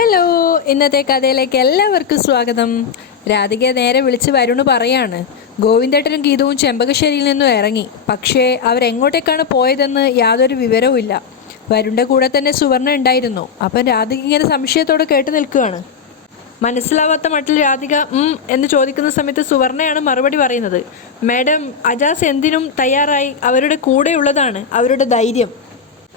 Hello, ഇന്നത്തെ കഥയിലേക്ക് എല്ലാവർക്കും സ്വാഗതം. രാധിക നേരെ വിളിച്ച് വരുണ് പറയാണ്, ഗോവിന്ദേട്ടനും ഗീതവും ചെമ്പകശ്ശേരിയിൽ നിന്നും ഇറങ്ങി. പക്ഷേ അവരെങ്ങോട്ടേക്കാണ് പോയതെന്ന് യാതൊരു വിവരവുമില്ല. വരുണിൻ്റെ കൂടെ തന്നെ സുവർണ ഉണ്ടായിരുന്നു. അപ്പം രാധിക ഇങ്ങനെ സംശയത്തോടെ കേട്ട് നിൽക്കുകയാണ്. മനസ്സിലാവാത്ത മട്ടിൽ രാധിക എന്ന് ചോദിക്കുന്ന സമയത്ത് സുവർണയാണ് മറുപടി പറയുന്നത്. മാഡം, അജാസ് എന്തിനും തയ്യാറായി. അവരുടെ കൂടെയുള്ളതാണ് അവരുടെ ധൈര്യം.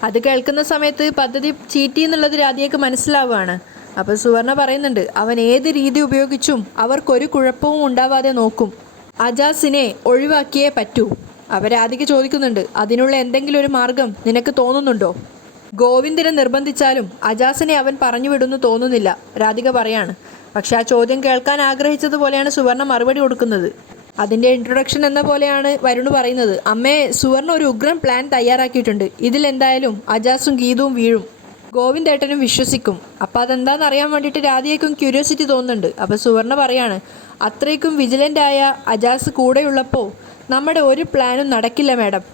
അത് കേൾക്കുന്ന സമയത്ത് പദ്ധതി ചീറ്റി എന്നുള്ളത് രാധികയ്ക്ക് മനസ്സിലാവുകയാണ്. അപ്പോൾ സുവർണ പറയുന്നുണ്ട്, അവൻ ഏത് രീതി ഉപയോഗിച്ചും അവർക്കൊരു കുഴപ്പവും ഉണ്ടാവാതെ നോക്കും. അജാസിനെ ഒഴിവാക്കിയേ പറ്റൂ. അപ്പോൾ രാധിക ചോദിക്കുന്നുണ്ട്, അതിനുള്ള എന്തെങ്കിലും ഒരു മാർഗം നിനക്ക് തോന്നുന്നുണ്ടോ? ഗോവിന്ദനെ നിർബന്ധിച്ചാലും അജാസിനെ അവൻ പറഞ്ഞു വിടുന്നു തോന്നുന്നില്ല, രാധിക പറയാണ്. പക്ഷെ ആ ചോദ്യം കേൾക്കാൻ ആഗ്രഹിച്ചതുപോലെയാണ് സുവർണ മറുപടി കൊടുക്കുന്നത്. അതിൻ്റെ ഇൻട്രൊഡക്ഷൻ എന്ന പോലെയാണ് വരുണ് പറയുന്നത്. അമ്മേ, സുവർണ ഒരു ഉഗ്രൻ പ്ലാൻ തയ്യാറാക്കിയിട്ടുണ്ട്. ഇതിലെന്തായാലും അജാസും ഗീതവും വീഴും, ഗോവിന്ദേട്ടനും വിശ്വസിക്കും. അപ്പം അതെന്താണെന്ന് അറിയാൻ വേണ്ടിയിട്ട് രാധികയ്ക്കും ക്യൂരിയോസിറ്റി തോന്നുന്നുണ്ട്. അപ്പോൾ സുവർണ പറയാണ്, അത്രയ്ക്കും വിജിലൻ്റായ അജാസ് കൂടെയുള്ളപ്പോൾ നമ്മുടെ ഒരു പ്ലാനും നടക്കില്ല മാഡം.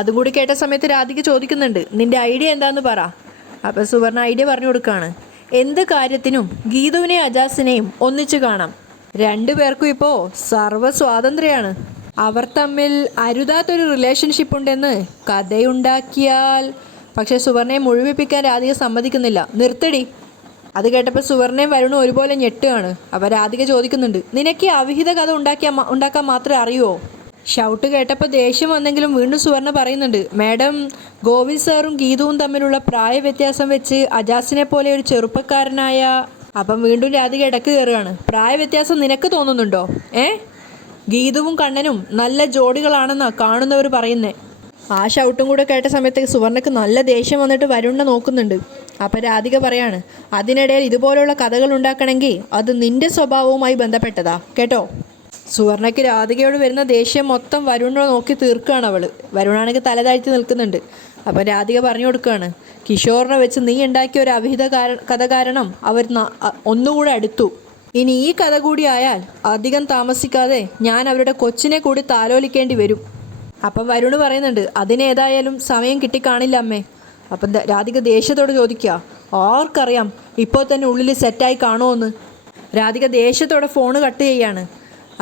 അതും കൂടി കേട്ട സമയത്ത് രാധിക ചോദിക്കുന്നുണ്ട്, നിൻ്റെ ഐഡിയ എന്താണെന്ന് പറ. അപ്പോൾ സുവർണ ഐഡിയ പറഞ്ഞു കൊടുക്കുകയാണ്. എന്ത് കാര്യത്തിനും ഗീതുവിനെയും അജാസിനെയും ഒന്നിച്ചു കാണാം. രണ്ടുപേർക്കും ഇപ്പോൾ സർവ്വ സ്വാതന്ത്ര്യമാണ്. അവർ തമ്മിൽ അരുതാത്തൊരു റിലേഷൻഷിപ്പ് ഉണ്ടെന്ന് കഥയുണ്ടാക്കിയാൽ. പക്ഷേ സുവർണയെ മുഴുമിപ്പിക്കാൻ രാധിക സമ്മതിക്കുന്നില്ല. നിർത്തടി. അത് കേട്ടപ്പോൾ സുവർണയും വരുണും ഒരുപോലെ ഞെട്ടുകയാണ്. അപ്പോൾ രാധിക ചോദിക്കുന്നുണ്ട്, നിനക്ക് ഈ അവിഹിത കഥ ഉണ്ടാക്കാൻ മാത്രമേ അറിയുമോ? ഷൗട്ട് കേട്ടപ്പോൾ ദേഷ്യം വന്നെങ്കിലും വീണ്ടും സുവർണ പറയുന്നുണ്ട്, മാഡം, ഗോവിന്ദ് സാറും ഗീതവും തമ്മിലുള്ള പ്രായ വ്യത്യാസം വെച്ച് അജാസിനെ പോലെ ഒരു ചെറുപ്പക്കാരനായ. അപ്പം വീണ്ടും രാധിക ഇടക്ക് കയറുകയാണ്. പ്രായ വ്യത്യാസം നിനക്ക് തോന്നുന്നുണ്ടോ? ഗീതുവും കണ്ണനും നല്ല ജോഡികളാണെന്നാണ് കാണുന്നവർ പറയുന്നേ. ആ ഷൗട്ടും കൂടെ കേട്ട സമയത്ത് സുവർണയ്ക്ക് നല്ല ദേഷ്യം വന്നിട്ട് വരുണിനെ നോക്കുന്നുണ്ട്. അപ്പം രാധിക പറയാണ്, അതിനിടയിൽ ഇതുപോലുള്ള കഥകൾ ഉണ്ടാക്കണമെങ്കിൽ അത് നിന്റെ സ്വഭാവവുമായി ബന്ധപ്പെട്ടതാ കേട്ടോ. സുവർണയ്ക്ക് രാധികയോട് വരുന്ന ദേഷ്യം മൊത്തം വരുണിനെ നോക്കി തീർക്കുകയാണ് അവൾ. വരുണാണെങ്കിൽ തലതാഴ്ത്തി നിൽക്കുന്നുണ്ട്. അപ്പം രാധിക പറഞ്ഞു കൊടുക്കുകയാണ്, കിഷോറിനെ വെച്ച് നീ ഉണ്ടാക്കിയ ഒരു അവിഹിത കഥ കാരണം അവർ ഒന്നുകൂടെ അടുത്തു. ഇനി ഈ കഥ കൂടി ആയാൽ അധികം താമസിക്കാതെ ഞാൻ അവരുടെ കൊച്ചിനെ കൂടി താലോലിക്കേണ്ടി വരും. അപ്പം വരുണ് പറയുന്നുണ്ട്, അതിനേതായാലും സമയം കിട്ടിക്കാണില്ല അമ്മേ. അപ്പം രാധിക ദേഷ്യത്തോട് ചോദിക്കുക, ആർക്കറിയാം ഇപ്പോൾ തന്നെ ഉള്ളിൽ സെറ്റായി കാണുമോയെന്ന്. രാധിക ദേഷ്യത്തോടെ ഫോണ് കട്ട് ചെയ്യാണ്.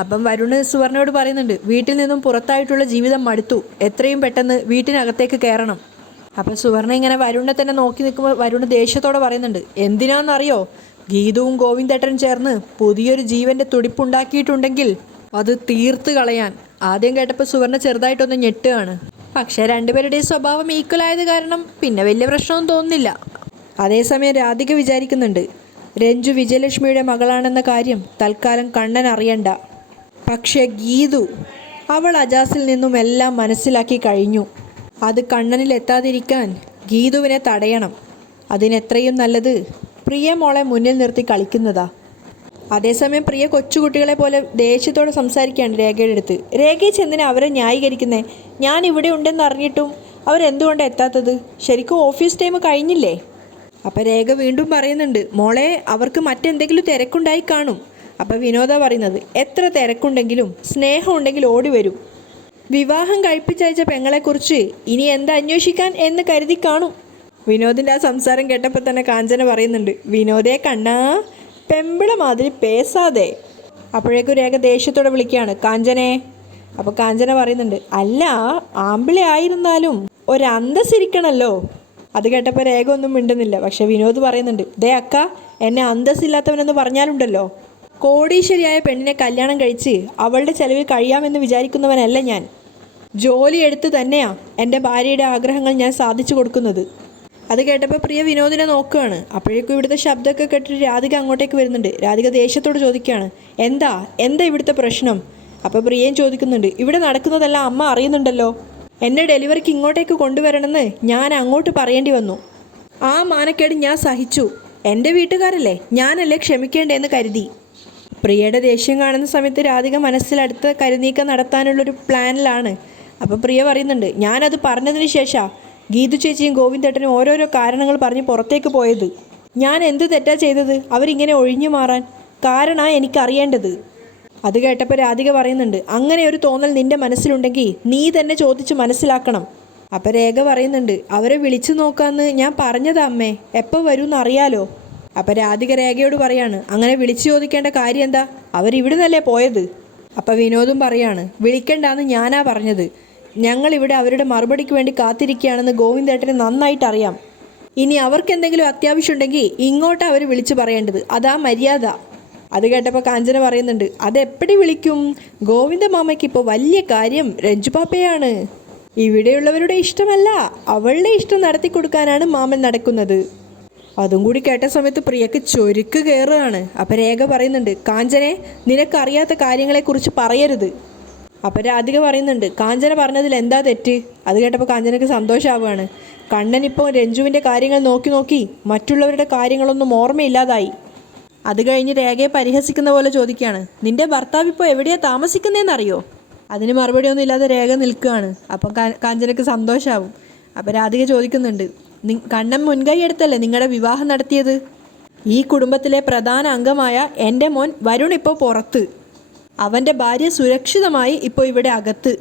അപ്പം വരുണ് സുവർണയോട് പറയുന്നുണ്ട്, വീട്ടിൽ നിന്നും പുറത്തായിട്ടുള്ള ജീവിതം മടുത്തു, എത്രയും പെട്ടെന്ന് വീട്ടിനകത്തേക്ക് കയറണം. അപ്പം സുവർണ ഇങ്ങനെ വരുണിനെ തന്നെ നോക്കി നിൽക്കുമ്പോൾ വരുണ് ദേഷ്യത്തോടെ പറയുന്നുണ്ട്, എന്തിനാണെന്നറിയോ? ഗീതവും ഗോവിന്ദേട്ടനും ചേർന്ന് പുതിയൊരു ജീവൻ്റെ തുടിപ്പുണ്ടാക്കിയിട്ടുണ്ടെങ്കിൽ അത് തീർത്ത് കളയാൻ. ആദ്യം കേട്ടപ്പോൾ സുവർണ ചെറുതായിട്ടൊന്ന് ഞെട്ടുകയാണ്. പക്ഷേ രണ്ടുപേരുടെയും സ്വഭാവം ഈക്വലായത് കാരണം പിന്നെ വലിയ പ്രശ്നമൊന്നും തോന്നുന്നില്ല. അതേസമയം രാധിക വിചാരിക്കുന്നുണ്ട്, രഞ്ജു വിജയലക്ഷ്മിയുടെ മകളാണെന്ന കാര്യം തൽക്കാലം കണ്ണൻ അറിയണ്ട. പക്ഷേ ഗീതു, അവൾ അജാസിൽ നിന്നും എല്ലാം മനസ്സിലാക്കി കഴിഞ്ഞു. അത് കണ്ണനിൽ എത്താതിരിക്കാൻ ഗീതുവിനെ തടയണം. അതിനെത്രയും നല്ലത് പ്രിയ മോളെ മുന്നിൽ നിർത്തി കളിക്കുന്നതാ. അതേസമയം പ്രിയ കൊച്ചുകുട്ടികളെ പോലെ ദേഷ്യത്തോടെ സംസാരിക്കുകയാണ് രേഖയുടെ അടുത്ത്. രേഖയെ ചെന്നിനെ അവരെ ന്യായീകരിക്കുന്നേ? ഞാൻ ഇവിടെ ഉണ്ടെന്ന് അറിഞ്ഞിട്ടും അവരെന്തുകൊണ്ടാണ് എത്താത്തത്? ശരിക്കും ഓഫീസ് ടൈം കഴിഞ്ഞില്ലേ? അപ്പം രേഖ വീണ്ടും പറയുന്നുണ്ട്, മോളെ, അവർക്ക് മറ്റെന്തെങ്കിലും തിരക്കുണ്ടായി കാണും. അപ്പം വിനോദ പറയുന്നത്, എത്ര തിരക്കുണ്ടെങ്കിലും സ്നേഹം ഉണ്ടെങ്കിൽ ഓടി വരും. വിവാഹം കഴിപ്പിച്ചയച്ച പെങ്ങളെക്കുറിച്ച് ഇനി എന്താ അന്വേഷിക്കാൻ എന്ന് കരുതി കാണും. വിനോദിൻ്റെ ആ സംസാരം കേട്ടപ്പോൾ തന്നെ കാഞ്ചന പറയുന്നുണ്ട്, വിനോദേ കണ്ണാ, പെമ്പിള മാതിരി പേസാതെ. അപ്പോഴേക്കും രേഖ ദേഷ്യത്തോടെ വിളിക്കുകയാണ്, കാഞ്ചനെ. അപ്പോൾ കാഞ്ചന പറയുന്നുണ്ട്, അല്ല, ആമ്പിളെ ആയിരുന്നാലും ഒരന്തസ്സിരിക്കണമല്ലോ. അത് കേട്ടപ്പോൾ രേഖ ഒന്നും മിണ്ടുന്നില്ല. പക്ഷേ വിനോദ് പറയുന്നുണ്ട്, ദേ അക്ക, എന്നെ അന്തസ്സില്ലാത്തവനെന്ന് പറഞ്ഞാലുണ്ടല്ലോ. കോടീശ്വരിയായ പെണ്ണിനെ കല്യാണം കഴിച്ച് അവളുടെ ചെലവിൽ കഴിയാമെന്ന് വിചാരിക്കുന്നവനല്ല ഞാൻ. ജോലിയെടുത്ത് തന്നെയാണ് എൻ്റെ ഭാര്യയുടെ ആഗ്രഹങ്ങൾ ഞാൻ സാധിച്ചു കൊടുക്കുന്നത്. അത് കേട്ടപ്പോൾ പ്രിയ വിനോദിനെ നോക്കുകയാണ്. അപ്പോഴേക്കും ഇവിടുത്തെ ശബ്ദമൊക്കെ കേട്ടിട്ട് രാധിക അങ്ങോട്ടേക്ക് വരുന്നുണ്ട്. രാധിക ദേഷ്യത്തോട് ചോദിക്കുകയാണ്, എന്താ ഇവിടുത്തെ പ്രശ്നം? അപ്പോൾ പ്രിയയും ചോദിക്കുന്നുണ്ട്, ഇവിടെ നടക്കുന്നതെല്ലാം അമ്മ അറിയുന്നുണ്ടല്ലോ. എന്നെ ഡെലിവറിക്ക് ഇങ്ങോട്ടേക്ക് കൊണ്ടുവരണമെന്ന് ഞാൻ അങ്ങോട്ട് പറയേണ്ടി വന്നു. ആ മാനക്കേട് ഞാൻ സഹിച്ചു. എൻ്റെ വീട്ടുകാരല്ലേ, ഞാനല്ലേ ക്ഷമിക്കേണ്ടതെന്ന് കരുതി. പ്രിയയുടെ ദേഷ്യം കാണുന്ന സമയത്ത് രാധിക മനസ്സിലടുത്ത കരുനീക്കം നടത്താനുള്ളൊരു പ്ലാനിലാണ്. അപ്പോൾ പ്രിയ പറയുന്നുണ്ട്, ഞാനത് പറഞ്ഞതിന് ശേഷം ഗീതു ചേച്ചിയും ഗോവിന്ദേട്ടനും ഓരോരോ കാരണങ്ങൾ പറഞ്ഞ് പുറത്തേക്ക് പോയത്. ഞാൻ എന്ത് തെറ്റാ ചെയ്തത് അവരിങ്ങനെ ഒഴിഞ്ഞു മാറാൻ? കാരണമാണ് എനിക്കറിയേണ്ടത്. അത് കേട്ടപ്പോൾ രാധിക പറയുന്നുണ്ട്, അങ്ങനെ ഒരു തോന്നൽ നിൻ്റെ മനസ്സിലുണ്ടെങ്കിൽ നീ തന്നെ ചോദിച്ച് മനസ്സിലാക്കണം. അപ്പോൾ രേഖ പറയുന്നുണ്ട്, അവരെ വിളിച്ചു നോക്കാമെന്ന് ഞാൻ പറഞ്ഞതാ അമ്മേ, എപ്പോൾ വരുമെന്ന് അറിയാലോ. അപ്പം രാധിക രേഖയോട് പറയാണ്, അങ്ങനെ വിളിച്ചു ചോദിക്കേണ്ട കാര്യം എന്താ, അവരിവിടെ നിന്നല്ലേ പോയത്. അപ്പം വിനോദും പറയാണ്, വിളിക്കണ്ടെന്ന് ഞാനാ പറഞ്ഞത്. ഞങ്ങളിവിടെ അവരുടെ മറുപടിക്ക് വേണ്ടി കാത്തിരിക്കുകയാണെന്ന് ഗോവിന്ദേട്ടന് നന്നായിട്ട് അറിയാം. ഇനി അവർക്ക് എന്തെങ്കിലും അത്യാവശ്യം ഉണ്ടെങ്കിൽ ഇങ്ങോട്ടാണ് അവർ വിളിച്ചു പറയേണ്ടത്, അതാ മര്യാദ. അത് കേട്ടപ്പോൾ കാഞ്ചന പറയുന്നുണ്ട്, അതെപ്പടി വിളിക്കും, ഗോവിന്ദ മാമയ്ക്ക് ഇപ്പോൾ വലിയ കാര്യം രഞ്ജുപാപ്പയാണ്. ഇവിടെയുള്ളവരുടെ ഇഷ്ടമല്ല, അവളുടെ ഇഷ്ടം നടത്തി കൊടുക്കാനാണ് മാമൻ നടക്കുന്നത്. അതും കൂടി കേട്ട സമയത്ത് പ്രിയക്ക് ചൊരുക്ക് കയറുകയാണ്. അപ്പം രേഖ പറയുന്നുണ്ട്, കാഞ്ചനെ, നിനക്കറിയാത്ത കാര്യങ്ങളെക്കുറിച്ച് പറയരുത്. അപ്പം രാധിക പറയുന്നുണ്ട്, കാഞ്ചന പറഞ്ഞതിൽ എന്താ തെറ്റ്. അത് കേട്ടപ്പോൾ കാഞ്ചനക്ക് സന്തോഷമാവുകയാണ്. കണ്ണനിപ്പോൾ രഞ്ജുവിൻ്റെ കാര്യങ്ങൾ നോക്കി നോക്കി മറ്റുള്ളവരുടെ കാര്യങ്ങളൊന്നും ഓർമ്മയില്ലാതായി. അത് കഴിഞ്ഞ് രേഖയെ പരിഹസിക്കുന്ന പോലെ ചോദിക്കുകയാണ്, നിന്റെ ഭർത്താവ് ഇപ്പോൾ എവിടെയാണ് താമസിക്കുന്നതെന്നറിയോ. അതിന് മറുപടിയൊന്നും ഇല്ലാതെ രേഖ നിൽക്കുകയാണ്. അപ്പം കാഞ്ചനക്ക് സന്തോഷമാവും. അപ്പം രാധിക ചോദിക്കുന്നുണ്ട്, കണ്ണൻ മുൻകൈ എടുത്തല്ലേ നിങ്ങളുടെ വിവാഹം നടത്തിയത്. ഈ കുടുംബത്തിലെ പ്രധാന അംഗമായ എൻ്റെ മോൻ വരുൺ ഇപ്പോൾ പുറത്ത്, അവൻ്റെ ഭാര്യ സുരക്ഷിതമായി ഇപ്പോൾ ഇവിടെ അകത്ത്.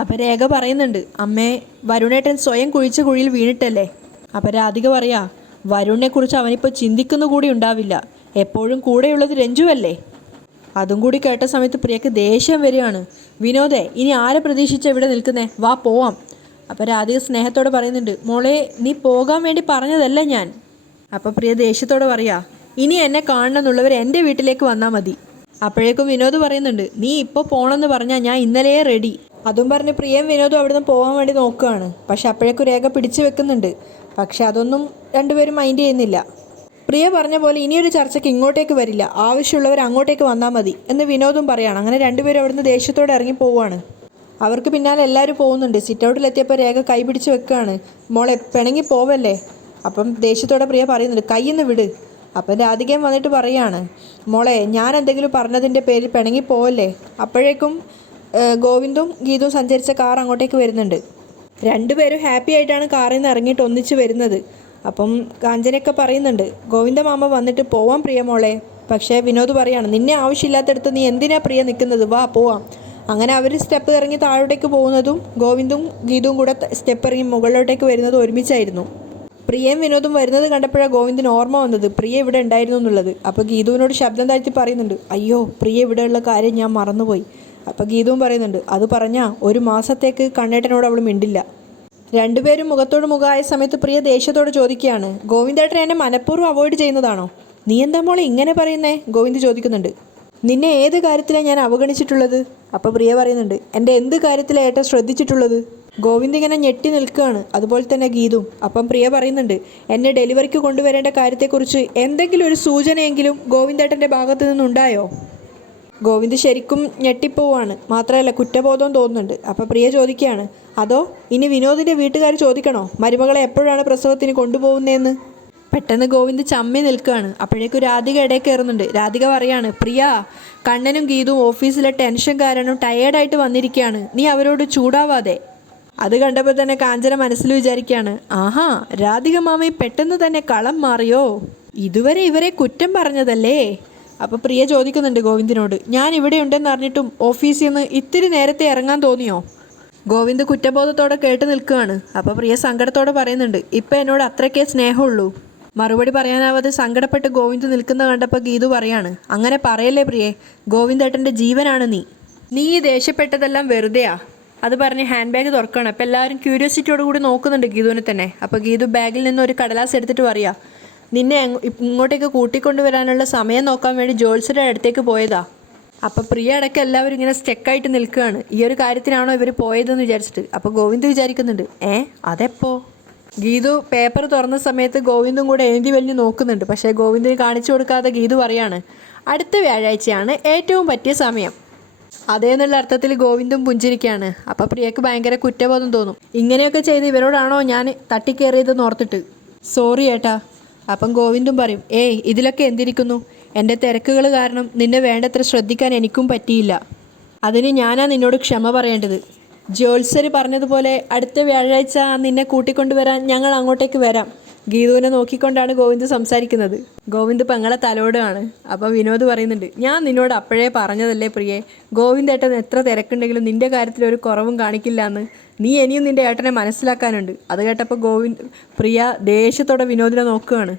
അപ്പം രേഖ പറയുന്നുണ്ട്, അമ്മേ, വരുണേട്ടൻ സ്വയം കുഴിച്ച കുഴിയിൽ വീണിട്ടല്ലേ. അപ്പം രാധിക പറയാ, വരുണിനെക്കുറിച്ച് അവനിപ്പോൾ ചിന്തിക്കുന്ന കൂടി ഉണ്ടാവില്ല, എപ്പോഴും കൂടെയുള്ളത് രഞ്ജുവല്ലേ. അതും കൂടി കേട്ട സമയത്ത് പ്രിയക്ക് ദേഷ്യം വരികയാണ്. വിനോദേ, ഇനി ആരെ പ്രതീക്ഷിച്ച ഇവിടെ നിൽക്കുന്നേ, വാ പോവാം. അപ്പം രാധിക സ്നേഹത്തോടെ പറയുന്നുണ്ട്, മോളെ, നീ പോകാൻ വേണ്ടി പറഞ്ഞതല്ല ഞാൻ. അപ്പം പ്രിയ ദേഷ്യത്തോടെ പറയാ, ഇനി എന്നെ കാണണമെന്നുള്ളവർ എൻ്റെ വീട്ടിലേക്ക് വന്നാൽ മതി. അപ്പോഴേക്കും വിനോദ് പറയുന്നുണ്ട്, നീ ഇപ്പോൾ പോകണമെന്ന് പറഞ്ഞാൽ ഞാൻ ഇന്നലെ റെഡി. അതും പറഞ്ഞ് പ്രിയയും വിനോദും അവിടുന്ന് പോകാൻ വേണ്ടി നോക്കുകയാണ്. പക്ഷെ അപ്പോഴേക്കും രേഖ പിടിച്ചു വെക്കുന്നുണ്ട്. പക്ഷെ അതൊന്നും രണ്ടുപേരും മൈൻഡ് ചെയ്യുന്നില്ല. പ്രിയ പറഞ്ഞ പോലെ ഇനിയൊരു ചർച്ചയ്ക്ക് ഇങ്ങോട്ടേക്ക് വരില്ല, ആവശ്യമുള്ളവർ അങ്ങോട്ടേക്ക് വന്നാൽ മതി എന്ന് വിനോദും പറയുകയാണ്. അങ്ങനെ രണ്ടുപേരും അവിടുന്ന് ദേഷ്യത്തോടെ ഇറങ്ങി പോവുകയാണ്. അവർക്ക് പിന്നാലെ എല്ലാവരും പോകുന്നുണ്ട്. സിറ്റൗട്ടിലെത്തിയപ്പോൾ രേഖ കൈ പിടിച്ച് വെക്കുകയാണ്. മോളെ, പിണങ്ങി പോവല്ലേ. അപ്പം ദേഷ്യത്തോടെ പ്രിയ പറയുന്നുണ്ട്, കൈയ്യൊന്ന് വിട്. അപ്പം രാധികയും വന്നിട്ട് പറയുകയാണ്, മോളെ, ഞാൻ എന്തെങ്കിലും പറഞ്ഞതിൻ്റെ പേരിൽ പിണങ്ങി പോവല്ലേ. അപ്പോഴേക്കും ഗോവിന്ദും ഗീതും സഞ്ചരിച്ച കാർ അങ്ങോട്ടേക്ക് വരുന്നുണ്ട്. രണ്ടുപേരും ഹാപ്പി ആയിട്ടാണ് കാറിൽ നിന്ന് ഇറങ്ങിയിട്ട് ഒന്നിച്ച് വരുന്നത്. അപ്പം കാഞ്ചനയൊക്കെ പറയുന്നുണ്ട്, ഗോവിന്ദ മാമ വന്നിട്ട് പോവാം പ്രിയ മോളെ. പക്ഷേ വിനോദ് പറയാണ്, നിന്നെ ആവശ്യമില്ലാത്തടത്ത് നീ എന്തിനാ പ്രിയ നിൽക്കുന്നത്, വാ പോവാം. അങ്ങനെ അവർ സ്റ്റെപ്പ് ഇറങ്ങി താഴോട്ടേക്ക് പോകുന്നതും ഗോവിന്ദും ഗീതുവും കൂടെ സ്റ്റെപ്പ് ഇറങ്ങി മുകളിലോട്ടേക്ക് വരുന്നതും ഒരുമിച്ചായിരുന്നു. പ്രിയയും വിനോദും വരുന്നത് കണ്ടപ്പോഴാണ് ഗോവിന്ദിന് ഓർമ്മ വന്നത് പ്രിയ ഇവിടെ ഉണ്ടായിരുന്നു എന്നുള്ളത്. അപ്പോൾ ഗീതുവിനോട് ശബ്ദം താഴ്ത്തി പറയുന്നുണ്ട്, അയ്യോ, പ്രിയ ഇവിടെയുള്ള കാര്യം ഞാൻ മറന്നുപോയി. അപ്പോൾ ഗീതുവും പറയുന്നുണ്ട്, അത് പറഞ്ഞാൽ ഒരു മാസത്തേക്ക് കണ്ണേട്ടനോട് അവൾ മിണ്ടില്ല. രണ്ടുപേരും മുഖത്തോട് മുഖമായ സമയത്ത് പ്രിയ ദേഷ്യത്തോട് ചോദിക്കുകയാണ്, ഗോവിന്ദേട്ടൻ എന്നെ മനഃപൂർവ്വം അവോയ്ഡ് ചെയ്യുന്നതാണോ. നീ എന്താ മോളെ ഇങ്ങനെ പറയുന്നേ, ഗോവിന്ദ് ചോദിക്കുന്നുണ്ട്. നിന്നെ ഏത് കാര്യത്തിലാണ് ഞാൻ അവഗണിച്ചിട്ടുള്ളത്. അപ്പോൾ പ്രിയ പറയുന്നുണ്ട്, എൻ്റെ എന്ത് കാര്യത്തിലാണ് ഏട്ടൻ ശ്രദ്ധിച്ചിട്ടുള്ളത്. ഗോവിന്ദ് ഇങ്ങനെ ഞെട്ടി നിൽക്കുകയാണ്. അതുപോലെ തന്നെ ഗീതും. അപ്പം പ്രിയ പറയുന്നുണ്ട്, എന്നെ ഡെലിവറിക്ക് കൊണ്ടുവരേണ്ട കാര്യത്തെക്കുറിച്ച് എന്തെങ്കിലും ഒരു സൂചനയെങ്കിലും ഗോവിന്ദേട്ടൻ്റെ ഭാഗത്തു നിന്നുണ്ടായോ. ഗോവിന്ദ് ശരിക്കും ഞെട്ടിപ്പോവാണ്. മാത്രമല്ല കുറ്റബോധവും തോന്നുന്നുണ്ട്. അപ്പോൾ പ്രിയ ചോദിക്കുകയാണ്, അതോ ഇനി വിനോദിൻ്റെ വീട്ടുകാർ ചോദിക്കണോ മരുമകളെ എപ്പോഴാണ് പ്രസവത്തിന് കൊണ്ടുപോകുന്നതെന്ന്. പെട്ടെന്ന് ഗോവിന്ദ് ചമ്മി നിൽക്കുകയാണ്. അപ്പോഴേക്കും രാധിക ഇടയിൽ കയറുന്നുണ്ട്. രാധിക പറയാണ്, പ്രിയ, കണ്ണനും ഗീതും ഓഫീസിലെ ടെൻഷൻ കാരണം ടയേർഡായിട്ട് വന്നിരിക്കുകയാണ്, നീ അവരോട് ചൂടാവാതെ. അത് കണ്ടപ്പോൾ തന്നെ കാഞ്ചന മനസ്സിൽ വിചാരിക്കുകയാണ്, ആഹാ, രാധിക മാമി പെട്ടെന്ന് തന്നെ കളം മാറിയോ, ഇതുവരെ ഇവരെ കുറ്റം പറഞ്ഞതല്ലേ. അപ്പോൾ പ്രിയ ചോദിക്കുന്നുണ്ട് ഗോവിന്ദിനോട്, ഞാൻ ഇവിടെ ഉണ്ടെന്ന് അറിഞ്ഞിട്ടും ഓഫീസിൽ നിന്ന് ഇത്തിരി നേരത്തെ ഇറങ്ങാൻ തോന്നിയോ. ഗോവിന്ദ് കുറ്റബോധത്തോടെ കേട്ട് നിൽക്കുകയാണ്. അപ്പോൾ പ്രിയ സങ്കടത്തോടെ പറയുന്നുണ്ട്, ഇപ്പം എന്നോട് അത്രയ്ക്കേ സ്നേഹമുള്ളൂ. മറുപടി പറയാനാവാതെ സങ്കടപ്പെട്ട് ഗോവിന്ദ് നിൽക്കുന്ന കണ്ടപ്പോൾ ഗീതു പറയാണ്, അങ്ങനെ പറയല്ലേ പ്രിയേ, ഗോവിന്ദേട്ടൻ്റെ ജീവനാണ് നീ. നീ ഈ ദേഷ്യപ്പെട്ടതെല്ലാം വെറുതെയാ. അത് പറഞ്ഞ് ഹാൻഡ് ബാഗ് തുറക്കുകയാണ്. അപ്പോൾ എല്ലാവരും ക്യൂരിയോസിറ്റിയോട് കൂടി നോക്കുന്നുണ്ട് ഗീതുവിനെ തന്നെ. അപ്പോൾ ഗീതു ബാഗിൽ നിന്ന് ഒരു കടലാസ് എടുത്തിട്ട് പറയാ, നിന്നെ ഇങ്ങോട്ടേക്ക് കൂട്ടിക്കൊണ്ടുവരാനുള്ള സമയം നോക്കാൻ വേണ്ടി ജോത്സ്യരുടെ അടുത്തേക്ക് പോയതാ. അപ്പോൾ പ്രിയ അടക്കം എല്ലാവരും ഇങ്ങനെ സ്റ്റെക്കായിട്ട് നിൽക്കുകയാണ്. ഈ ഒരു കാര്യത്തിനാണോ ഇവർ പോയതെന്ന് വിചാരിച്ചിട്ട്. അപ്പോൾ ഗോവിന്ദ് വിചാരിക്കുന്നുണ്ട്, അതെപ്പോ. ഗീതു പേപ്പർ തുറന്ന സമയത്ത് ഗോവിന്ദും കൂടെ എഴുതി വലിഞ്ഞ് നോക്കുന്നുണ്ട്. പക്ഷേ ഗോവിന്ദിന് കാണിച്ചു കൊടുക്കാതെ ഗീതു പറയാണ്, അടുത്ത വ്യാഴാഴ്ചയാണ് ഏറ്റവും പറ്റിയ സമയം. അതേന്നുള്ള അർത്ഥത്തിൽ ഗോവിന്ദും പുഞ്ചിരിക്കുകയാണ്. അപ്പോൾ പ്രിയക്ക് ഭയങ്കര കുറ്റബോധം തോന്നും. ഇങ്ങനെയൊക്കെ ചെയ്ത് ഇവരോടാണോ ഞാൻ തട്ടിക്കേറിയതെന്ന് ഓർത്തിട്ട്. സോറി ഏട്ടാ. അപ്പം ഗോവിന്ദും പറയും, ഇതിലൊക്കെ എന്തിരിക്കുന്നു, എൻ്റെ തിരക്കുകൾ കാരണം നിന്നെ വേണ്ടത്ര ശ്രദ്ധിക്കാൻ എനിക്കും പറ്റിയില്ല. അതിന് ഞാനാ നിന്നോട് ക്ഷമ പറയേണ്ടത്. ജോത്സ്യർ പറഞ്ഞതുപോലെ അടുത്ത വ്യാഴാഴ്ച നിന്നെ കൂട്ടിക്കൊണ്ടുവരാൻ ഞങ്ങൾ അങ്ങോട്ടേക്ക് വരാം. ഗീതുവിനെ നോക്കിക്കൊണ്ടാണ് ഗോവിന്ദ് സംസാരിക്കുന്നത്. ഗോവിന്ദ് പെങ്ങളെ തലോടുകയാണ്. അപ്പോൾ വിനോദ് പറയുന്നുണ്ട്, ഞാൻ നിന്നോട് അപ്പോഴേ പറഞ്ഞതല്ലേ പ്രിയേ, ഗോവിന്ദേട്ടൻ എത്ര തിരക്കുണ്ടെങ്കിലും നിൻ്റെ കാര്യത്തിൽ ഒരു കുറവും കാണിക്കില്ല എന്ന്. നീ ഇനിയും നിൻ്റെ ഏട്ടനെ മനസ്സിലാക്കാനുണ്ട്. അത് കേട്ടപ്പോൾ പ്രിയ ദേഷ്യത്തോടെ വിനോദിനെ നോക്കുകയാണ്.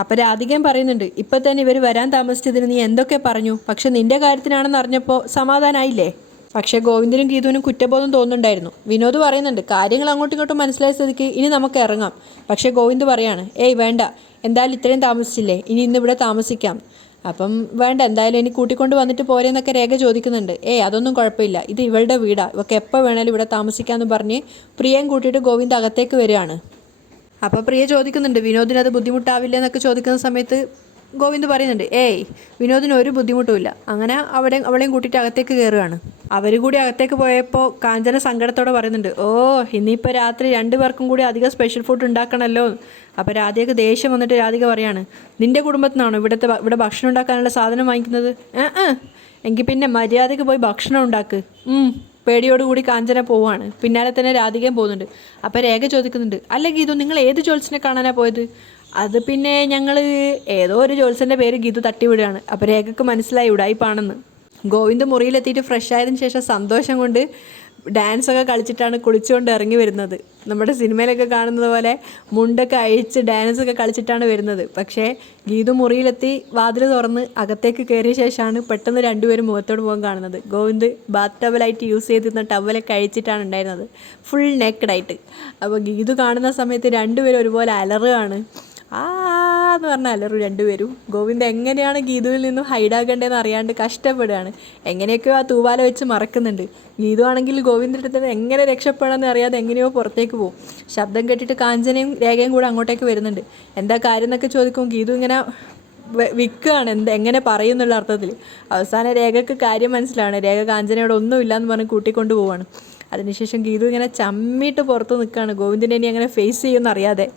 അപ്പം രാധികയും പറയുന്നുണ്ട്, ഇപ്പം തന്നെ ഇവർ വരാൻ താമസിച്ചതിന് നീ എന്തൊക്കെ പറഞ്ഞു, പക്ഷെ നിന്റെ കാര്യത്തിനാണെന്ന് അറിഞ്ഞപ്പോൾ സമാധാനമായില്ലേ? പക്ഷേ ഗോവിന്ദനും ഗീതുവിനും കുറ്റബോധം തോന്നുന്നുണ്ടായിരുന്നു. വിനോദ് പറയുന്നുണ്ട്, കാര്യങ്ങൾ അങ്ങോട്ടും ഇങ്ങോട്ടും മനസ്സിലായ സ്ഥിതിക്ക് ഇനി നമുക്ക് ഇറങ്ങാം. പക്ഷേ ഗോവിന്ദ് പറയാണ്, ഏയ് വേണ്ട, എന്തായാലും ഇത്രയും താമസിച്ചില്ലേ, ഇനി ഇന്നിവിടെ താമസിക്കാം. അപ്പം വേണ്ട, എന്തായാലും ഇനി കൂട്ടിക്കൊണ്ട് വന്നിട്ട് പോരെന്നൊക്കെ രേഖ ചോദിക്കുന്നുണ്ട്. ഏയ് അതൊന്നും കുഴപ്പമില്ല, ഇത് ഇവളുടെ വീടാണ്, ഇവൾക്ക് എപ്പോൾ വേണേലും ഇവിടെ താമസിക്കാമെന്ന് പറഞ്ഞ് പ്രിയയും കൂട്ടിയിട്ട് ഗോവിന്ദ് അകത്തേക്ക് വരികയാണ്. അപ്പോൾ പ്രിയ ചോദിക്കുന്നുണ്ട്, വിനോദിന് അത് ബുദ്ധിമുട്ടാവില്ല എന്നൊക്കെ ചോദിക്കുന്ന സമയത്ത് ഗോവിന്ദ് പറയുന്നുണ്ട്, ഏയ് വിനോദിന് ഒരു ബുദ്ധിമുട്ടുമില്ല. അങ്ങനെ അവളെയും കൂട്ടിയിട്ട് അകത്തേക്ക് കയറുകയാണ്. അവർ കൂടി അകത്തേക്ക് പോയപ്പോൾ കാഞ്ചന സങ്കടത്തോടെ പറയുന്നുണ്ട്, ഓ ഇനിയിപ്പോൾ രാത്രി 2 പേർക്കും കൂടി അധികം സ്പെഷ്യൽ ഫുഡ് ഉണ്ടാക്കണമല്ലോ. അപ്പോൾ രാധികക്ക് ദേഷ്യം വന്നിട്ട് രാധിക പറയാണ്, നിൻ്റെ കുടുംബത്തിൽ നിന്നാണോ ഇവിടെ ഭക്ഷണം ഉണ്ടാക്കാനുള്ള സാധനം വാങ്ങിക്കുന്നത്? എങ്കിൽ പിന്നെ മര്യാദയ്ക്ക് പോയി ഭക്ഷണം ഉണ്ടാക്ക്. പേടിയോടുകൂടി കാഞ്ചന പോവാണ്. പിന്നാലെ തന്നെ രാധികയും പോകുന്നുണ്ട്. അപ്പോൾ രേഖ ചോദിക്കുന്നുണ്ട്, അല്ല ഗീതു, നിങ്ങൾ ഏത് ജോത്സ്യനെ കാണാനാണ് പോയത്? അത് പിന്നെ ഞങ്ങൾ ഏതോ ഒരു ജോത്സ്യൻ്റെ പേര് ഗീതു തട്ടിവിടുകയാണ്. അപ്പോൾ രേഖക്ക് മനസ്സിലായി ഉടായിപ്പാണെന്ന്. ഗോവിന്ദ് മുറിയിലെത്തിയിട്ട് ഫ്രഷ് ആയതിനു ശേഷം സന്തോഷം കൊണ്ട് ഡാൻസൊക്കെ കളിച്ചിട്ടാണ് കുളിച്ചുകൊണ്ട് ഇറങ്ങി വരുന്നത്. നമ്മുടെ സിനിമയിലൊക്കെ കാണുന്നത് പോലെ മുണ്ടൊക്കെ അഴിച്ച് ഡാൻസൊക്കെ കളിച്ചിട്ടാണ് വരുന്നത്. പക്ഷേ ഗീതു മുറിയിലെത്തി വാതിൽ തുറന്ന് അകത്തേക്ക് കയറിയ ശേഷമാണ് പെട്ടെന്ന് 2 പേരും മുഖത്തോട് മുഖം കാണുന്നത്. ഗോവിന്ദ് ബാത്ത് ടവലായിട്ട് യൂസ് ചെയ്തിരുന്ന ടവലൊക്കെ അഴിച്ചിട്ടാണ് ഉണ്ടായിരുന്നത്, ഫുൾ നെക്കഡായിട്ട്. അപ്പോൾ ഗീതു കാണുന്ന സമയത്ത് 2 പേരും ഒരുപോലെ അലറുകയാണ്. എന്ന് പറഞ്ഞാൽ അലറും 2 പേരും. ഗോവിന്ദ് എങ്ങനെയാണ് ഗീതുവിൽ നിന്നും ഹൈഡാക്കേണ്ടതെന്ന് അറിയാണ്ട് കഷ്ടപ്പെടുകയാണ്. എങ്ങനെയൊക്കെയോ ആ തൂവാല വെച്ച് മറക്കുന്നുണ്ട്. ഗീതു ആണെങ്കിൽ ഗോവിന്ദിൻ്റെ അടുത്ത് എങ്ങനെ രക്ഷപ്പെടാമെന്ന് അറിയാതെ എങ്ങനെയോ പുറത്തേക്ക് പോകും. ശബ്ദം കേട്ടിട്ട് കാഞ്ചനയും രേഖയും കൂടെ അങ്ങോട്ടേക്ക് വരുന്നുണ്ട്. എന്താ കാര്യം എന്നൊക്കെ ചോദിക്കും. ഗീതു ഇങ്ങനെ വിൽക്കുകയാണ്, എങ്ങനെ പറയും എന്നുള്ള അർത്ഥത്തിൽ. അവസാനം രേഖയ്ക്ക് കാര്യം മനസ്സിലാണ്. രേഖ കാഞ്ചനയോട് ഒന്നുമില്ല എന്ന് പറഞ്ഞ് കൂട്ടിക്കൊണ്ട് പോവാണ്. അതിനുശേഷം ഗീതു ഇങ്ങനെ ചമ്മിയിട്ട് പുറത്ത് നിൽക്കുകയാണ്, ഗോവിന്ദിനെ ഇനി എങ്ങനെ ഫേസ് ചെയ്യുമെന്ന് അറിയാതെ.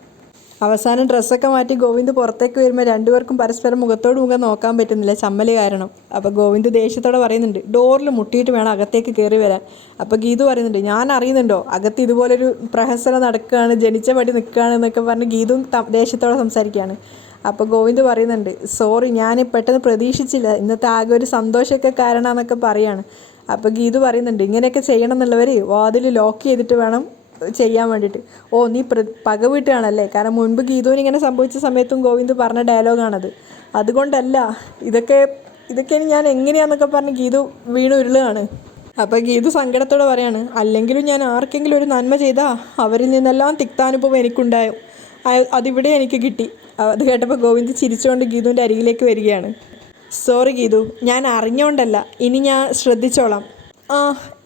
അവസാനം ഡ്രസ്സൊക്കെ മാറ്റി ഗോവിന്ദ് പുറത്തേക്ക് വരുമ്പോൾ 2 പേർക്കും പരസ്പരം മുഖത്തോട് മുഖം നോക്കാൻ പറ്റുന്നില്ല, ചമ്മല് കാരണം. അപ്പോൾ ഗോവിന്ദ് ദേഷ്യത്തോടെ പറയുന്നുണ്ട്, ഡോറിൽ മുട്ടിയിട്ട് വേണം അകത്തേക്ക് കയറി വരാൻ. അപ്പോൾ ഗീതു പറയുന്നുണ്ട്, ഞാൻ അറിയുന്നുണ്ടോ അകത്ത് ഇതുപോലൊരു പ്രഹസനം നടക്കുകയാണ്, ജനിച്ച പടി നിൽക്കുകയാണ് എന്നൊക്കെ പറഞ്ഞ് ഗീതുവും ദേഷ്യത്തോടെ സംസാരിക്കുകയാണ്. അപ്പോൾ ഗോവിന്ദ് പറയുന്നുണ്ട്, സോറി, ഞാൻ പെട്ടെന്ന് പ്രതീക്ഷിച്ചില്ല, ഇന്നത്തെ ആകെ ഒരു സന്തോഷമൊക്കെ കാരണമെന്നൊക്കെ പറയാണ്. അപ്പോൾ ഗീതു പറയുന്നുണ്ട്, ഇങ്ങനെയൊക്കെ ചെയ്യണം എന്നുള്ളവർ വാതിൽ ലോക്ക് ചെയ്തിട്ട് വേണം ചെയ്യാൻ വേണ്ടിയിട്ട്. ഓ നീ പക വീട്ടുകയാണല്ലേ? കാരണം മുൻപ് ഗീതുവിന് ഇങ്ങനെ സംഭവിച്ച സമയത്തും ഗോവിന്ദ് പറഞ്ഞ ഡയലോഗാണത്. അതുകൊണ്ടല്ല, ഇതൊക്കെ ഞാൻ എങ്ങനെയാണെന്നൊക്കെ പറഞ്ഞ് ഗീതു വീണ് ഉരുളുകയാണ്. അപ്പോൾ ഗീതു സങ്കടത്തോടെ പറയാണ്, അല്ലെങ്കിലും ഞാൻ ആർക്കെങ്കിലും ഒരു നന്മ ചെയ്താൽ അവരിൽ നിന്നെല്ലാം തിക്താനുഭവം എനിക്കുണ്ടായും, അതിവിടെ എനിക്ക് കിട്ടി. അത് കേട്ടപ്പോൾ ഗോവിന്ദ് ചിരിച്ചുകൊണ്ട് ഗീതുവിൻ്റെ അരികിലേക്ക് വരികയാണ്. സോറി ഗീതു, ഞാൻ അറിഞ്ഞുകൊണ്ടല്ല, ഇനി ഞാൻ ശ്രദ്ധിച്ചോളാം.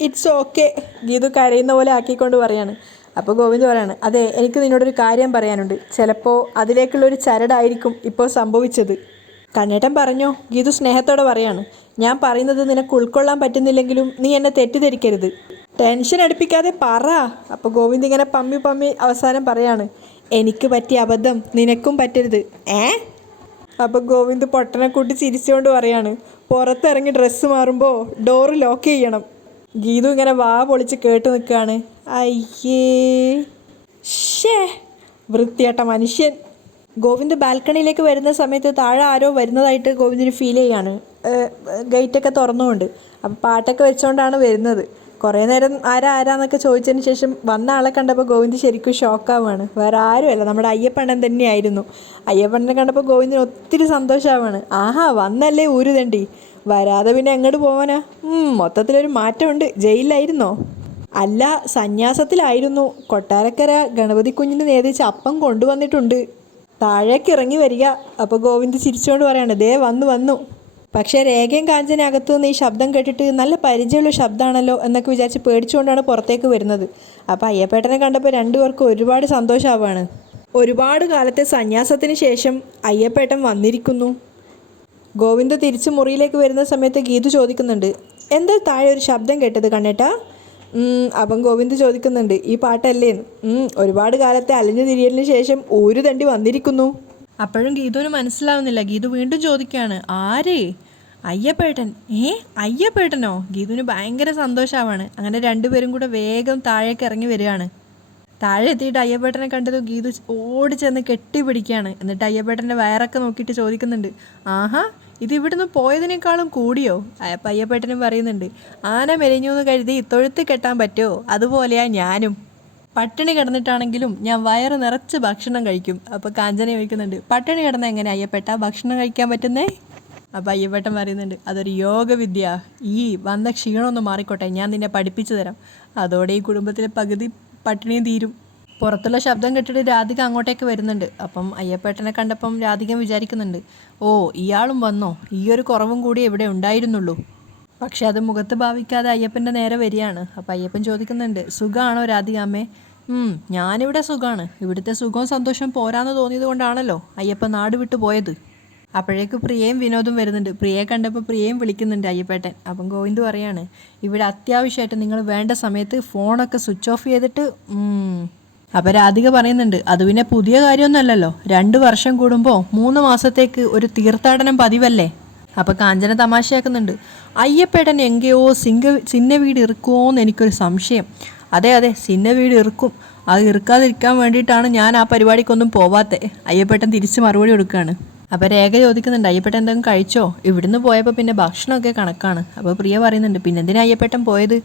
ഇറ്റ്സ് ഓക്കെ, ഗീതു കരയുന്ന പോലെ ആക്കിക്കൊണ്ട് പറയാണ്. അപ്പോൾ ഗോവിന്ദ് പറയാണ്, അതെ, എനിക്ക് നിന്നോടൊരു കാര്യം പറയാനുണ്ട്. ചിലപ്പോൾ അതിലേക്കുള്ളൊരു ചരടായിരിക്കും ഇപ്പോൾ സംഭവിച്ചത്. കണ്ണേട്ടൻ പറഞ്ഞോ, ഗീതു സ്നേഹത്തോടെ പറയാണ്. ഞാൻ പറയുന്നത് നിനക്ക് ഉൾക്കൊള്ളാൻ പറ്റുന്നില്ലെങ്കിലും നീ എന്നെ തെറ്റിദ്ധരിക്കരുത്. ടെൻഷൻ അടുപ്പിക്കാതെ പറ. അപ്പോൾ ഗോവിന്ദ് ഇങ്ങനെ പമ്മി അവസാനം പറയാണ്, എനിക്ക് പറ്റിയ അബദ്ധം നിനക്കും പറ്റരുത്. അപ്പോൾ ഗോവിന്ദ് പൊട്ടനെ കൂട്ടി ചിരിച്ചുകൊണ്ട് പറയാണ്, പുറത്തിറങ്ങി ഡ്രസ്സ് മാറുമ്പോൾ ഡോറ് ലോക്ക് ചെയ്യണം. ഗീതു ഇങ്ങനെ വാ പൊളിച്ച് കേട്ട് നിൽക്കുകയാണ്. അയ്യേ, വൃത്തിയായിട്ട മനുഷ്യൻ. ഗോവിന്ദ് ബാൽക്കണിയിലേക്ക് വരുന്ന സമയത്ത് താഴെ ആരോ വരുന്നതായിട്ട് ഗോവിന്ദിന് ഫീൽ ചെയ്യാണ്. ഗേറ്റൊക്കെ തുറന്നുകൊണ്ട്. അപ്പോൾ പാട്ടൊക്കെ വെച്ചുകൊണ്ടാണ് വരുന്നത്. കുറേ നേരം ആരാന്നൊക്കെ ചോദിച്ചതിന് ശേഷം വന്ന ആളെ കണ്ടപ്പോൾ ഗോവിന്ദ് ശരിക്കും ഷോക്കാവുകയാണ്. വേറെ ആരുമല്ല, നമ്മുടെ അയ്യപ്പണ്ണൻ തന്നെയായിരുന്നു. അയ്യപ്പണ്ണനെ കണ്ടപ്പോൾ ഗോവിന്ദിന് ഒത്തിരി സന്തോഷമാവാണ്. ആഹാ, വന്നല്ലേ ഊരുതണ്ടി, വരാതെ പിന്നെ എങ്ങോട്ട് പോവാനാ? മൊത്തത്തിലൊരു മാറ്റമുണ്ട്. ജയിലിലായിരുന്നോ? അല്ല, സന്യാസത്തിലായിരുന്നു. കൊട്ടാരക്കര ഗണപതി കുഞ്ഞിന് നേതിച്ച് അപ്പം കൊണ്ടുവന്നിട്ടുണ്ട്. താഴേക്ക് ഇറങ്ങി വരിക. അപ്പോൾ ഗോവിന്ദ് ചിരിച്ചുകൊണ്ട് പറയാണ്, ദേ വന്നു. പക്ഷേ രേഖയും കാഞ്ചന അകത്തു നിന്ന് ഈ ശബ്ദം കേട്ടിട്ട് നല്ല പരിചയമുള്ള ശബ്ദമാണല്ലോ എന്നൊക്കെ വിചാരിച്ച് പേടിച്ചുകൊണ്ടാണ് പുറത്തേക്ക് വരുന്നത്. അപ്പോൾ അയ്യപ്പേട്ടനെ കണ്ടപ്പോൾ 2 പേർക്കും ഒരുപാട് സന്തോഷമാവാണ്. ഒരുപാട് കാലത്തെ സന്യാസത്തിന് ശേഷം അയ്യപ്പേട്ടൻ വന്നിരിക്കുന്നു. ഗോവിന്ദ് തിരിച്ച് മുറിയിലേക്ക് വരുന്ന സമയത്ത് ഗീതു ചോദിക്കുന്നുണ്ട്, എന്താ താഴെ ഒരു ശബ്ദം കേട്ടത് കണ്ണേട്ടാ? അപ്പം ഗോവിന്ദ് ചോദിക്കുന്നുണ്ട്, ഈ പാട്ടല്ലേ? ഒരുപാട് കാലത്തെ അലഞ്ഞു തിരിയലിന് ശേഷം ഊരു തണ്ടി വന്നിരിക്കുന്നു. അപ്പോഴും ഗീതുവിന് മനസ്സിലാവുന്നില്ല. ഗീതു വീണ്ടും ചോദിക്കുകയാണ്, ആരേ? അയ്യപ്പേട്ടൻ. അയ്യപ്പേട്ടനോ? ഗീതുവിന് ഭയങ്കര സന്തോഷമാവാണ്. അങ്ങനെ 2 പേരും കൂടെ വേഗം താഴേക്ക് ഇറങ്ങി വരികയാണ്. താഴെ എത്തിയിട്ട് അയ്യപ്പേട്ടനെ കണ്ടത് ഗീതു ഓടി ചെന്ന് കെട്ടിപ്പിടിക്കുകയാണ്. എന്നിട്ട് അയ്യപ്പേട്ടൻ്റെ വയറൊക്കെ നോക്കിയിട്ട് ചോദിക്കുന്നുണ്ട്, ആഹാ, ഇത് ഇവിടുന്ന് പോയതിനേക്കാളും കൂടിയോ? അപ്പം അയ്യപ്പേട്ടനും പറയുന്നുണ്ട്, ആന മെലിഞ്ഞു എന്ന് കരുതി തൊഴുത്ത് കെട്ടാൻ പറ്റുമോ? അതുപോലെയാ ഞാനും. പട്ടിണി കിടന്നിട്ടാണെങ്കിലും ഞാൻ വയറ് നിറച്ച് ഭക്ഷണം കഴിക്കും. അപ്പോൾ കാഞ്ചന ചോദിക്കുന്നുണ്ട്, പട്ടിണി കിടന്ന എങ്ങനെ അയ്യപ്പേട്ട ഭക്ഷണം കഴിക്കാൻ പറ്റുന്നേ? അപ്പോൾ അയ്യപ്പേട്ടൻ പറയുന്നുണ്ട്, അതൊരു യോഗവിദ്യ. ഈ വന്ന ക്ഷീണമൊന്ന് മാറിക്കോട്ടെ, ഞാൻ നിന്നെ പഠിപ്പിച്ചു തരാം. അതോടെ ഈ കുടുംബത്തിലെ പകുതി പട്ടിണിയും തീരും. പുറത്തുള്ള ശബ്ദം കേട്ടിട്ട് രാധിക അങ്ങോട്ടേക്ക് വരുന്നുണ്ട്. അപ്പം അയ്യപ്പേട്ടനെ കണ്ടപ്പം രാധിക വിചാരിക്കുന്നുണ്ട്, ഓ ഇയാളും വന്നോ, ഈ ഒരു കുറവും കൂടി ഇവിടെ ഉണ്ടായിരുന്നുള്ളൂ. പക്ഷെ അത് മുഖത്ത് ഭാവിക്കാതെ അയ്യപ്പൻ്റെ നേരെ വരികയാണ്. അപ്പം അയ്യപ്പൻ ചോദിക്കുന്നുണ്ട്, സുഖമാണോ രാധികാമ്മേ? ഞാനിവിടെ സുഖമാണ്. ഇവിടുത്തെ സുഖവും സന്തോഷവും പോരാന്ന് തോന്നിയത് കൊണ്ടാണല്ലോ അയ്യപ്പൻ നാട് വിട്ടു പോയത്. അപ്പോഴേക്ക് പ്രിയയും വിനോദും വരുന്നുണ്ട്. പ്രിയയെ കണ്ടപ്പോൾ പ്രിയയും വിളിക്കുന്നുണ്ട് അയ്യപ്പേട്ടൻ. അപ്പം ഗോവിന്ദ് പറയാണ്, ഇവിടെ അത്യാവശ്യമായിട്ട് നിങ്ങൾ വേണ്ട സമയത്ത് ഫോണൊക്കെ സ്വിച്ച് ഓഫ് ചെയ്തിട്ട്. അപ്പം രാധിക പറയുന്നുണ്ട്, അത് പിന്നെ പുതിയ കാര്യമൊന്നുമല്ലല്ലോ, 2 വർഷം കൂടുമ്പോൾ 3 മാസത്തേക്ക് ഒരു തീർത്ഥാടനം പതിവല്ലേ. അപ്പോൾ കാഞ്ചന തമാശയാക്കുന്നുണ്ട്, അയ്യപ്പേട്ടൻ എങ്കയോ സിന്ന വീട് ഇറുക്കുമോയെന്ന് എനിക്കൊരു സംശയം. അതെ അതെ, സിന്ന വീട് ഇറുക്കും. അത് ഇറുക്കാതിരിക്കാൻ വേണ്ടിയിട്ടാണ് ഞാൻ ആ പരിപാടിക്കൊന്നും പോവാത്തത്. അയ്യപ്പേട്ടൻ തിരിച്ച് മറുപടി കൊടുക്കുകയാണ്. അപ്പോൾ രേഖ ചോദിക്കുന്നുണ്ട്, അയ്യപ്പേട്ടൻ എന്തെങ്കിലും കഴിച്ചോ? ഇവിടുന്ന് പോയപ്പോൾ പിന്നെ ഭക്ഷണമൊക്കെ കണക്കാണ്. അപ്പോൾ പ്രിയ പറയുന്നുണ്ട്, പിന്നെ എന്തിനാ അയ്യപ്പേട്ടൻ പോയത്?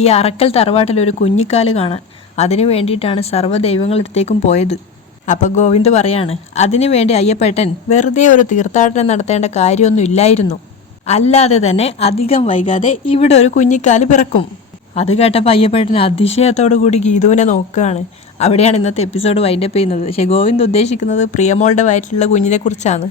ഈ അറക്കൽ തറവാട്ടിൽ ഒരു കുഞ്ഞിക്കാല് കാണാൻ. അതിനു വേണ്ടിയിട്ടാണ് സർവ്വദൈവങ്ങളടുത്തേക്കും പോയത്. അപ്പോൾ ഗോവിന്ദ് പറയാണ്, അതിനു വേണ്ടി അയ്യപ്പേട്ടൻ വെറുതെ ഒരു തീർത്ഥാടനം നടത്തേണ്ട കാര്യമൊന്നും ഇല്ലായിരുന്നു. അല്ലാതെ തന്നെ അധികം വൈകാതെ ഇവിടെ ഒരു കുഞ്ഞിക്കാല് പിറക്കും. അത് കേട്ടപ്പോൾ അയ്യപ്പേട്ടൻ അതിശയത്തോടു കൂടി ഗീതുവിനെ നോക്കുകയാണ്. അവിടെയാണ് ഇന്നത്തെ എപ്പിസോഡ് വൈൻഡപ്പ് ചെയ്യുന്നത്. പക്ഷേ ഗോവിന്ദ് ഉദ്ദേശിക്കുന്നത് പ്രിയമോളുടെ വയറ്റിലുള്ള കുഞ്ഞിനെ കുറിച്ചാണ്.